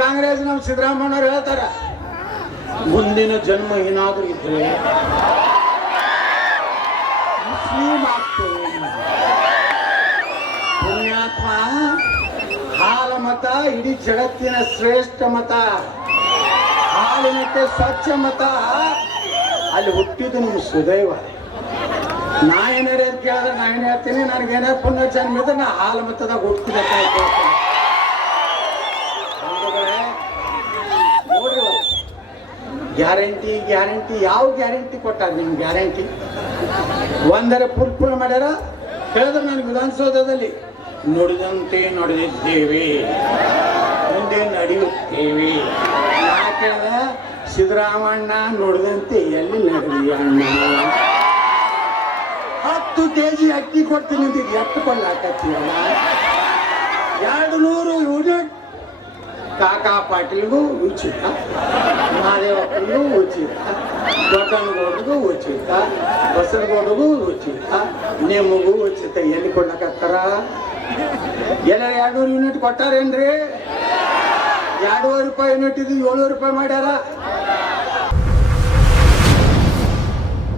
ಕಾಂಗ್ರೆಸ್ ನಮ್ಮ ಸಿದ್ದರಾಮಯ್ಯವ್ರು ಹೇಳ್ತಾರ, ಮುಂದಿನ ಜನ್ಮ ಏನಾದ್ರೂ ಇದ್ರೆ ಮುಸ್ಲಿಂ ಆಗ್ತೇವೆ. ಪುಣ್ಯಾತ್ಮ, ಹಾಲ ಮತ ಇಡೀ ಜಗತ್ತಿನ ಶ್ರೇಷ್ಠ ಮತ, ಹಾಲಿನಕ್ಕೆ ಸ್ವಚ್ಛ ಮತ. ಅಲ್ಲಿ ಹುಟ್ಟಿದ್ದು ನಿಮ್ಮ ಸುದೈವ. ನಾ ಏನಾರ ಅಂತ ಕೇಳಿದ್ರೆ ನಾ ಏನ್ ಹೇಳ್ತೀನಿ, ನನಗೇನಾರ ಪುಣ್ಯ ಜನ್ಮ ಇದ್ರೆ ನಾ ಹಾಲು ಮತದಾಗ ಹುಟ್ಟಿದ ನೋಡ್ರಿ. ಗ್ಯಾರಂಟಿ ಗ್ಯಾರಂಟಿ ಯಾವ ಗ್ಯಾರಂಟಿ ಕೊಟ್ಟಾರ? ನಿಮ್ ಗ್ಯಾರಂಟಿ ಒಂದರ ಫುಲ್ ಮಾಡ್ಯಾರ. ಹೇಳಿದ್ರೆ ನನಗೆ ವಿಧಾನಸೌಧದಲ್ಲಿ ನುಡಿದಂತೆ ನಡೆದಿದ್ದೇವೆ, ಮುಂದೆ ನಡೆಯುತ್ತೇವೆ. ಯಾಕೆಂದ್ರೆ ಸಿದ್ದರಾಮಣ್ಣ ನುಡಿದಂತೆ ಎಲ್ಲಿ ನಡೆದಿ ಅಣ್ಣ? 10 kg ಅಕ್ಕಿ ಕೊಡ್ತೀನಿ ಅಂತಿದ್ದು ಎಷ್ಟು ಕೊಳ್ಳಾಕತ್ತೀವಲ್ಲ? 200 ಯೂನಿಟ್ ಕಾಕಾ ಪಾಟೀಲ್ಗೂ ಉಚಿತ, ಮಹಾದೇವಪ್ಪನಿಗೂ ಉಚಿತ, ದೊಡ್ಡನಗೌಡರಿಗೂ ಉಚಿತ, ಬಸನಗೌಡರಿಗೂ ಉಚಿತ, ನಿಮಗೂ ಉಚಿತ. ಎಲ್ಲಿ ಕೊಡ್ಲಕತ್ತಾರ? ಎಲ್ಲ 200 ಯೂನಿಟ್ ಕೊಟ್ಟಾರೇನ್ರಿ? 2.5 ರೂಪಾಯಿ ಯೂನಿಟ್ ಇದು 700 ರೂಪಾಯಿ ಮಾಡ್ಯಾರ.